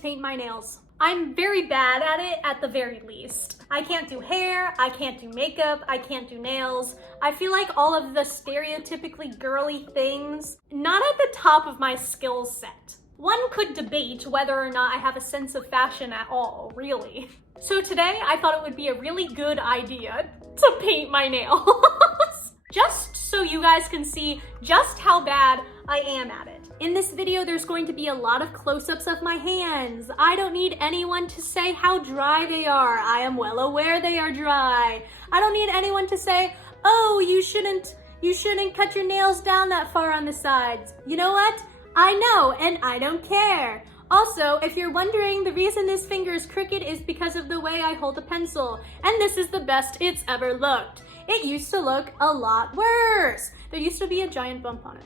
can't paint my nails. I'm very bad at it at the very least. I can't do hair, I can't do makeup, I can't do nails. I feel like all of the stereotypically girly things, not at the top of my skill set. One could debate whether or not I have a sense of fashion at all, really. So today I thought it would be a really good idea to paint my nails. Just so you guys can see just how bad I am at it. In this video, there's going to be a lot of close-ups of my hands. I don't need anyone to say how dry they are. I am well aware they are dry. I don't need anyone to say, oh, you shouldn't cut your nails down that far on the sides. You know what? I know, and I don't care. Also, if you're wondering, the reason this finger is crooked is because of the way I hold a pencil, and this is the best it's ever looked. It used to look a lot worse. There used to be a giant bump on it.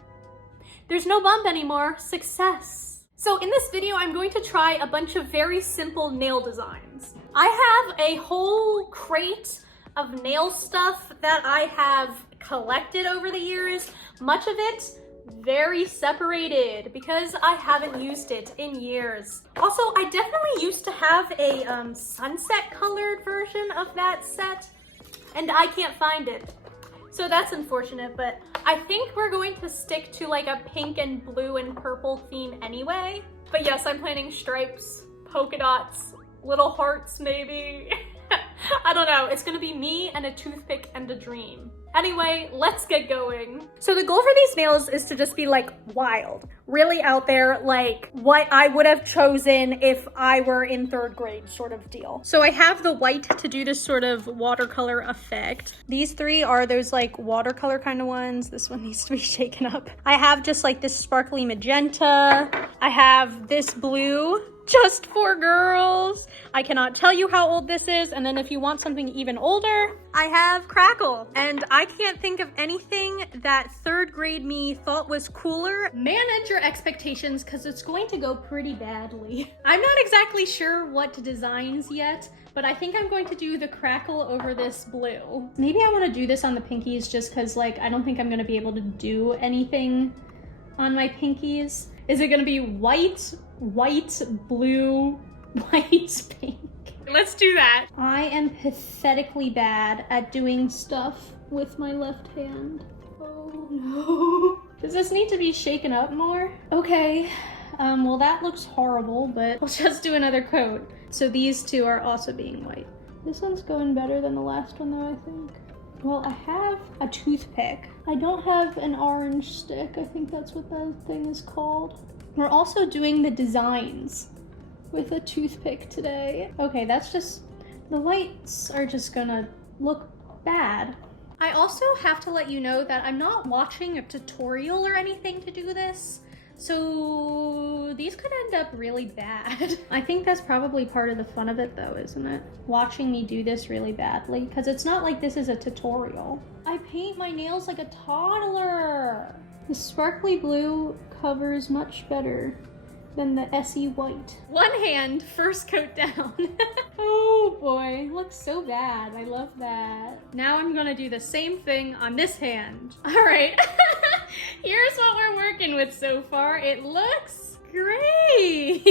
There's no bump anymore. Success. So in this video, I'm going to try a bunch of very simple nail designs. I have a whole crate of nail stuff that I have collected over the years. Much of it very separated because I haven't used it in years. Also, I definitely used to have a sunset colored version of that set, and I can't find it. So that's unfortunate, but I think we're going to stick to like a pink and blue and purple theme anyway. But yes, I'm planning stripes, polka dots, little hearts maybe. I don't know, it's gonna be me and a toothpick and a dream. Anyway, let's get going. So the goal for these nails is to just be like wild, really out there, like what I would have chosen if I were in 3rd grade sort of deal. So I have the white to do this sort of watercolor effect. These 3 are those like watercolor kind of ones. This one needs to be shaken up. I have just like this sparkly magenta. I have this blue, just for girls. I cannot tell you how old this is. And then if you want something even older, I have Crackle. And I can't think of anything that 3rd grade me thought was cooler. Manage your expectations because it's going to go pretty badly. I'm not exactly sure what designs yet, but I think I'm going to do the Crackle over this blue. Maybe I want to do this on the pinkies just because like I don't think I'm going to be able to do anything on my pinkies. Is it going to be white, blue, white, pink? Let's do that. I am pathetically bad at doing stuff with my left hand. Oh no. Does this need to be shaken up more? Okay, well that looks horrible, but we'll just do another coat. So these 2 are also being white. This one's going better than the last one though, I think. Well, I have a toothpick. I don't have an orange stick. I think that's what that thing is called. We're also doing the designs with a toothpick today. Okay, that's just, the whites are just gonna look bad. I also have to let you know that I'm not watching a tutorial or anything to do this. So these could end up really bad. I think that's probably part of the fun of it though, isn't it? Watching me do this really badly, because it's not like this is a tutorial. I paint my nails like a toddler. The sparkly blue covers much better than the Essie white. One hand, first coat down. Oh boy, looks so bad. I love that. Now I'm gonna do the same thing on this hand. All right, here's what we're working with so far. It looks great.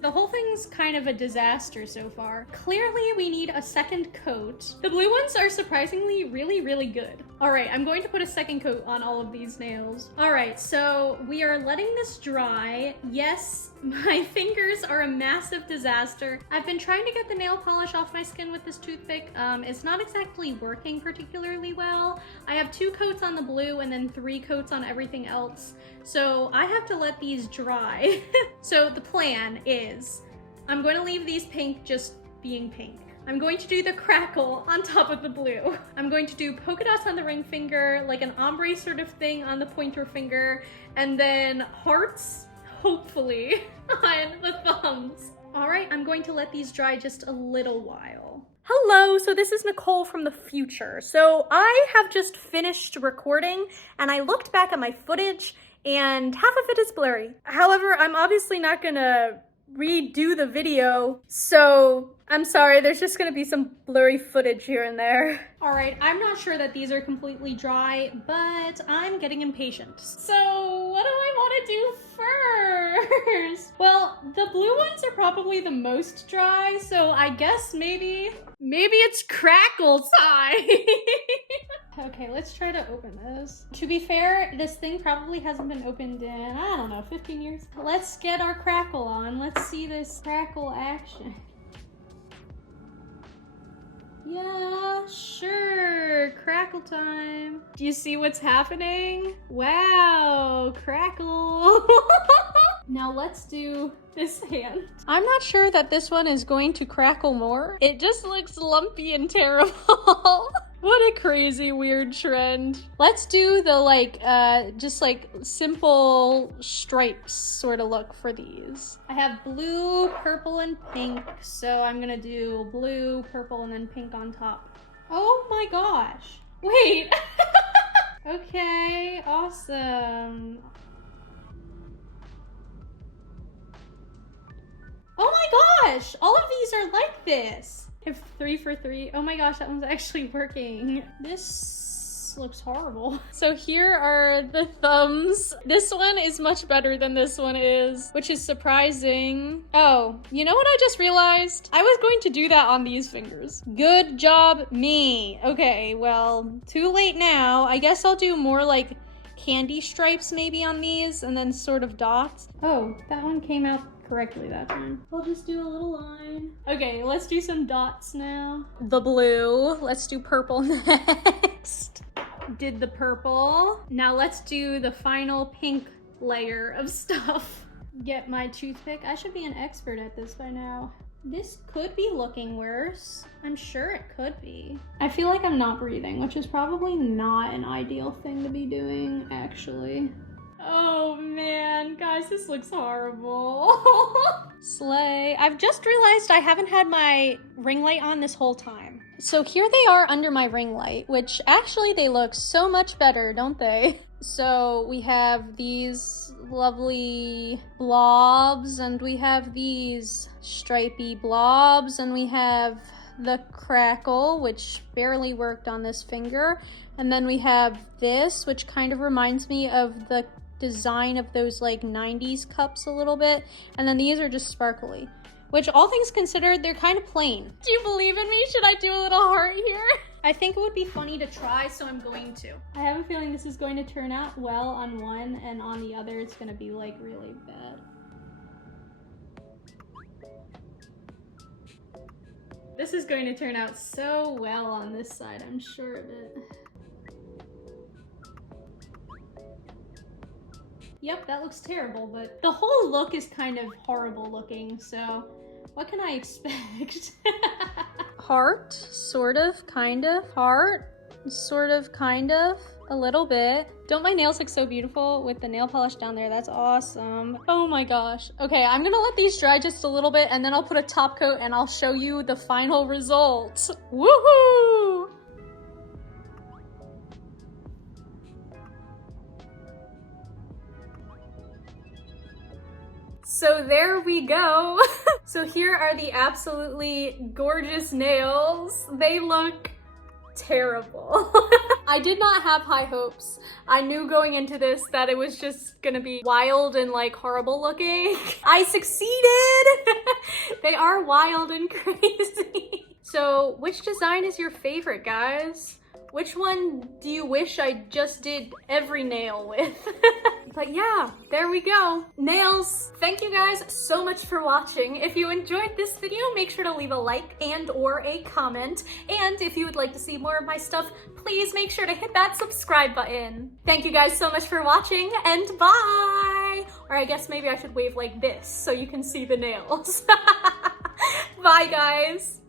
The whole thing's kind of a disaster so far. Clearly we need a second coat. The blue ones are surprisingly really good. All right, I'm going to put a second coat on all of these nails. All right, so we are letting this dry. Yes, my fingers are a massive disaster. I've been trying to get the nail polish off my skin with this toothpick. It's not exactly working particularly well. I have 2 coats on the blue and then 3 coats on everything else. So I have to let these dry. So the plan is I'm going to leave these pink just being pink. I'm going to do the Crackle on top of the blue. I'm going to do polka dots on the ring finger, like an ombre sort of thing on the pointer finger, and then hearts, hopefully, on the thumbs. All right, I'm going to let these dry just a little while. Hello, so this is Nicole from the future. So I have just finished recording and I looked back at my footage and half of it is blurry. However, I'm obviously not gonna redo the video, so I'm sorry, there's just gonna be some blurry footage here and there. All right, I'm not sure that these are completely dry, but I'm getting impatient. So what do I want to do first? Well, the blue ones are probably the most dry, so I guess maybe it's crackle time. Okay, let's try to open this. To be fair, this thing probably hasn't been opened in, I don't know, 15 years. Let's get our crackle on. Let's see this crackle action. Yeah, sure, crackle time. Do you see what's happening? Wow, crackle. Now let's do this hand. I'm not sure that this one is going to crackle more. It just looks lumpy and terrible. What a crazy, weird trend. Let's do the just like simple stripes sort of look for these. I have blue, purple, and pink. So I'm gonna do blue, purple, and then pink on top. Oh my gosh. Wait. Okay, awesome. Oh my gosh, all of these are like this. I have 3 for 3. Oh my gosh, that one's actually working. This looks horrible. So here are the thumbs. This one is much better than this one is, which is surprising. Oh, you know what I just realized? I was going to do that on these fingers. Good job, me. Okay, well, too late now. I guess I'll do more like candy stripes maybe on these and then sort of dots. Oh, that one came out correctly that time. I'll just do a little line. Okay, let's do some dots now. The blue. Let's do purple next. Did the purple. Now let's do the final pink layer of stuff. Get my toothpick. I should be an expert at this by now. This could be looking worse. I'm sure it could be. I feel like I'm not breathing, which is probably not an ideal thing to be doing, actually. Oh man, guys, this looks horrible. Slay. I've just realized I haven't had my ring light on this whole time. So here they are under my ring light, which actually they look so much better, don't they? So we have these lovely blobs, and we have these stripy blobs, and we have the crackle, which barely worked on this finger. And then we have this, which kind of reminds me of the design of those like 90s cups a little bit. And then these are just sparkly, which all things considered, they're kind of plain. Do you believe in me? Should I do a little heart here? I think it would be funny to try, so I'm going to. I have a feeling this is going to turn out well on one, and on the other it's gonna be like really bad. This is going to turn out so well on this side, I'm sure of it. Yep, that looks terrible, but the whole look is kind of horrible looking, so what can I expect? Heart, sort of, kind of. Heart, sort of, kind of, a little bit. Don't my nails look so beautiful with the nail polish down there? That's awesome. Oh my gosh. Okay, I'm gonna let these dry just a little bit, and then I'll put a top coat and I'll show you the final result. Woohoo! So there we go. So here are the absolutely gorgeous nails. They look terrible. I did not have high hopes. I knew going into this that it was just gonna be wild and like horrible looking. I succeeded! They are wild and crazy. So which design is your favorite, guys? Which one do you wish I just did every nail with? But yeah, there we go. Nails. Thank you guys so much for watching. If you enjoyed this video, make sure to leave a like and or a comment. And if you would like to see more of my stuff, please make sure to hit that subscribe button. Thank you guys so much for watching, and bye! Or I guess maybe I should wave like this so you can see the nails. Bye guys!